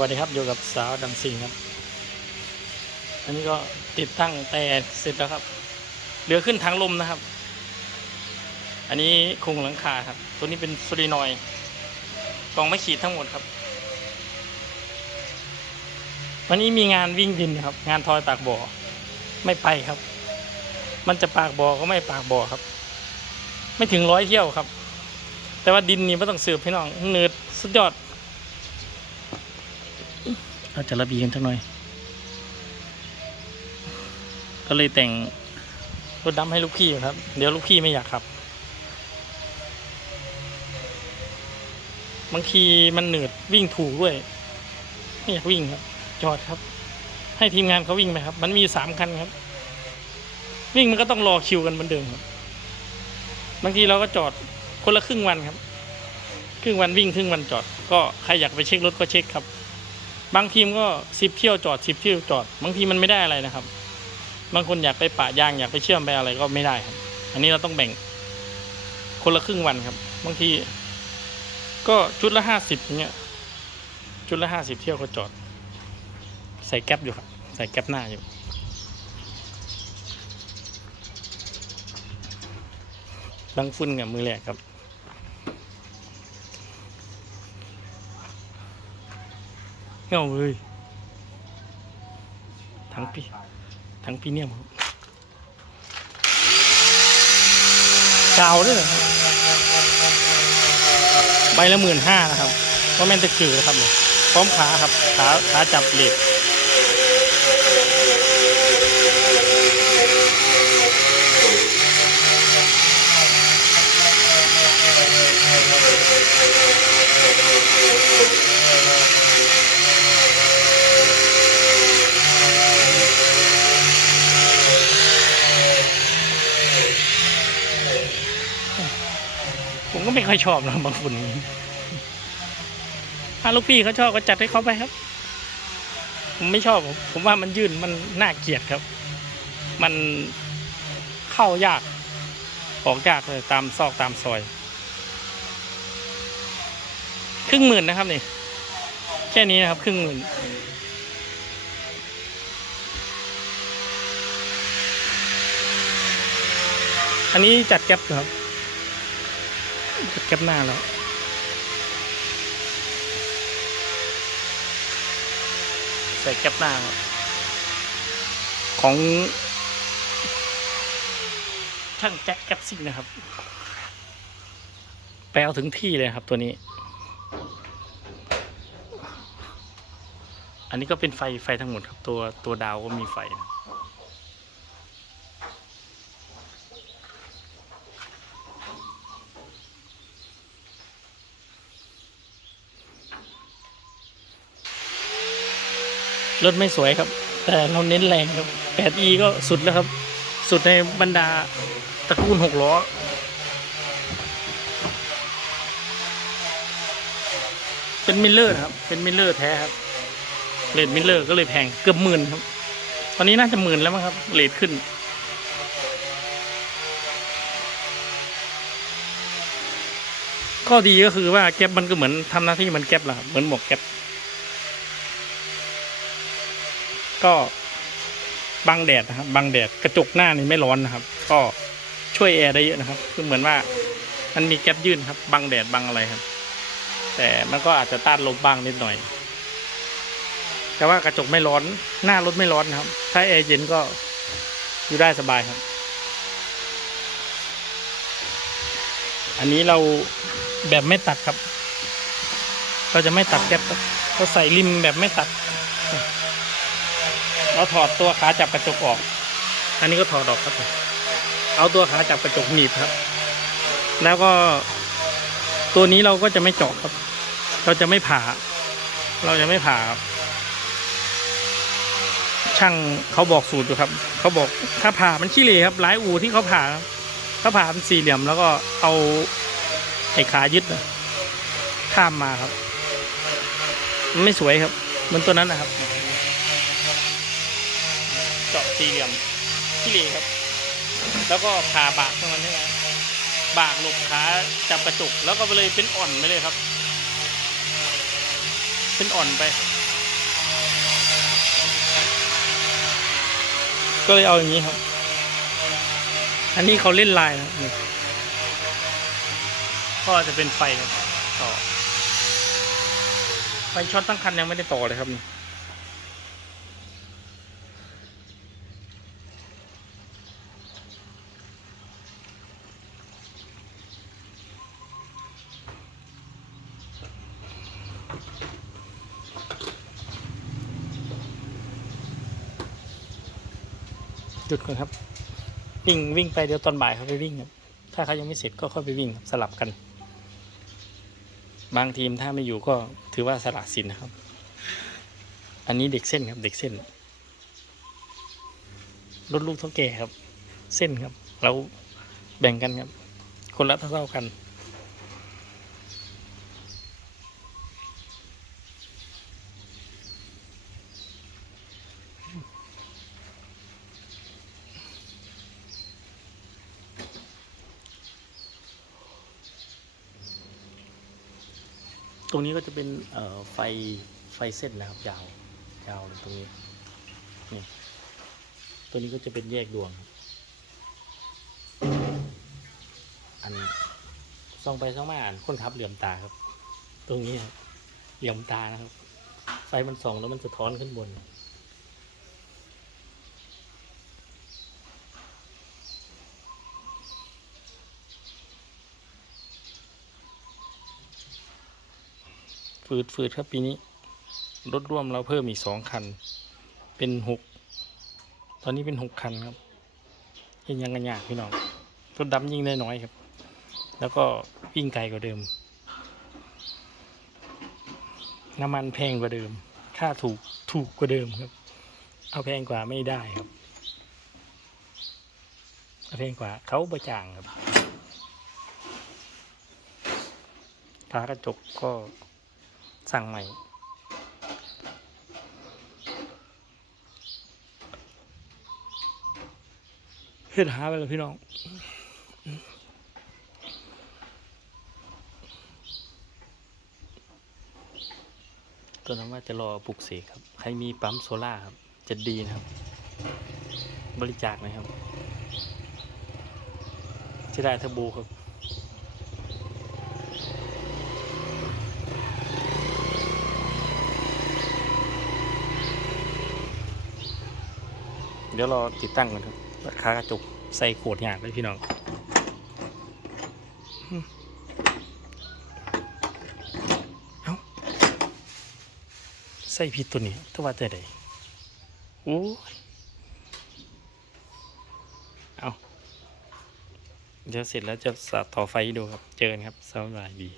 วัสดีครับอยู่กับสาวดำซิงครับ อันนี้ก็ติดตั้งแต่เสร็จแล้วครับเหลือขึ้นทางลมนะครับ อันนี้โครงหลังคาครับ ตัวนี้เป็นโซลีนอยกองไม่ขีดทั้งหมดครับ วันนี้มีงานวิ่งดินครับ งานทอยปากบ่อไม่ไปครับ มันจะปากบ่อก็ไม่ปากบ่อครับ ไม่ถึงร้อยเที่ยวครับ แต่ว่าดินนี่ไม่ต้องสืบพี่น้องเนืดสุดยอด เราจะระบีกันสักหน่อย ก็เลยแต่งรถดำให้ลูกพี่ครับ เดี๋ยวลูกพี่ไม่อยากขับ บางทีมันเหนืดวิ่งถูกด้วย ไม่อยากวิ่งครับ จอดครับ ให้ทีมงานเขาวิ่งไปครับ มันมีสามคันครับ วิ่งมันก็ต้องรอคิวกันเหมือนเดิมครับ บางทีเราก็จอดคนละครึ่งวันครับ ครึ่งวันวิ่งครึ่งวันจอด ก็ใครอยากไปเช็ครถก็เช็คครับ บางทีมก็สิบเที่ยวจอดสิบเที่ยวจอด บางทีมันไม่ได้อะไรนะครับ บางคนอยากไปปะยางอยากไปเชื่อมไปอะไรก็ไม่ได้ครับ อันนี้เราต้องแบ่ง คนละครึ่งวันครับ บางที ก็ชุดละห้าสิบเงี้ยชุดละห้าสิบเที่ยวก็จอด ใส่แก๊ปอยู่ครับ ใส่แก๊ปหน้าอยู่ดังฟุ้นกับมือแรกครับ เงาเลยทั้งปีทั้งปีเนี่ยมครับกาวด้วยใบละหมื่นห้านะครับว่าแม่นตะจืดนะครับเนี่ยพร้อมขาครับขาขาจับเหล็ก ค่อยชอบนะบางคนถ้าลูกพี่เขาชอบก็จัดให้เขาไปครับ ผมไม่ชอบผมว่ามันยื่นมันน่าเกลียดครับ มันเข้ายากออกยากเลยตามซอกตามซอย ครึ่งหมื่นนะครับนี่ แค่นี้นะครับครึ่งหมื่นอันนี้จัดแก๊ปครับ แก๊ปหน้าแล้วใส่แก๊ปหน้าครับของช่างแจ็คแก๊ปซิ่งนะครับไปเอาถึงที่เลยครับตัวนี้ อันนี้ก็เป็นไฟไฟทั้งหมดครับตัวตัวดาวก็มีไฟนะ รถไม่สวยครับ แต่เราเน้นแรงครับ 8e ก็สุดแล้วครับ สุดในบรรดาตระกูลหกล้อเป็นมิลเลอร์ครับ เป็นมิลเลอร์แท้ครับเลดมิลเลอร์ก็เลยแพงเกือบหมื่นครับ ตอนนี้น่าจะหมื่นแล้วมั้งครับเลดขึ้นข้อดีก็คือว่าแก๊ปมันก็เหมือนทำหน้าที่มันแก๊ปแหละเหมือนหมวกแก๊ป ก็บังแดดนะครับบังแดดกระจกหน้านี่ไม่ร้อนนะครับ ก็ช่วยแอร์ได้เยอะนะครับ คือเหมือนว่ามันมีแก๊ปยื่นครับ บังแดดบังอะไรครับ แต่มันก็อาจจะต้านลมบ้างนิดหน่อย แต่ว่ากระจกไม่ร้อน หน้ารถไม่ร้อนนครับ ถ้าแอร์เย็นก็อยู่ได้สบายครับ อันนี้เราแบบไม่ตัดครับ เราจะไม่ตัดแก๊ปครับเราใส่ริมแบบไม่ตัด เราถอดตัวขาจับกระจกออก อันนี้ก็ถอดออกครับ เอาตัวขาจับกระจกหนีบครับ แล้วก็ตัวนี้เราก็จะไม่เจาะครับ เราจะไม่ผ่า เราจะไม่ผ่าช่างเขาบอกสูตรอยู่ครับ เขาบอกถ้าผ่ามันขี้เหร่ครับหลายอู่ที่เขาผ่าครับเขาผ่าเป็นสี่เหลี่ยมแล้วก็เอาไอ้ขายึดนะข้ามมาครับ มันไม่สวยครับเหมือนตัวนั้นนะครับ สี่เหลี่ยมที่เหลี่ยครับ แล้วก็ขาบากตรงนั้นใช่ไหมบากหลบขาจับกระจกแล้วก็เลยเป็นอ่อนไปเลยครับ เป็นอ่อนไป ก็เลยเอาอย่างนี้ครับ อันนี้เขาเล่นลายนะนี่ก็จะเป็นไฟต่อไฟช็อตตั้งคันยังไม่ได้ต่อเลยครับนี่ หยุดก่อนครับ วิ่งวิ่งไปเดี๋ยวตอนบ่ายเขาไปวิ่งครับ ถ้าเขายังไม่เสร็จก็ค่อยไปวิ่งสลับกัน บางทีมถ้าไม่อยู่ก็ถือว่าสละสินนะครับ อันนี้เด็กเส้นครับเด็กเส้นรถลูกเท่าแก่ครับ เส้นครับ เราแบ่งกันครับ คนละเท่าๆกัน ตรงนี้ก็จะเป็นเอ่อไฟไฟเส้นนะครับยาวยาวตรงนี้นี่ตัวนี้ก็จะเป็นแยกดวง อันส่องไปส่องมาอ่านคนขับเหลี่ยมตาครับ ตรงนี้ครับเหลี่ยมตานะครับ ไฟมันส่องแล้วมันสะท้อนขึ้นบน ฟืดฟืดครับปีนี้ รถร่วมเราเพิ่มอีกสองคัน เป็นหกตอนนี้เป็นหกคันครับเห็นยังกันยากพี่น้องรถดำยิ่งได้น้อยครับ แล้วก็วิ่งไกลกว่าเดิม น้ำมันแพงกว่าเดิม ค่าถูกถูกกว่าเดิมครับ เอาแพงกว่าไม่ได้ครับเอาแพงกว่าเขาประจ่างครับฝากระจกก็ สั่งใหม่ เฮ็ดหาไปแล้วพี่น้องตัวนั้นว่าจะรอปลุกเสกครับ ใครมีปั๊มโซล่าครับ จะดีนะครับ บริจาคนะครับ จะได้เทอร์โบครับ ดี๋ยวเรอติดตั้งกันครับคากระจกใส่โขดหยากเลยพี่น้องเอ้าใส่ผิดตัวนี้ตัวว่าแต่ใดโอ้เอาเดี๋ยวเสร็จแล้วจะสาต่อไฟดูครับ เจอกันครับสวัสดี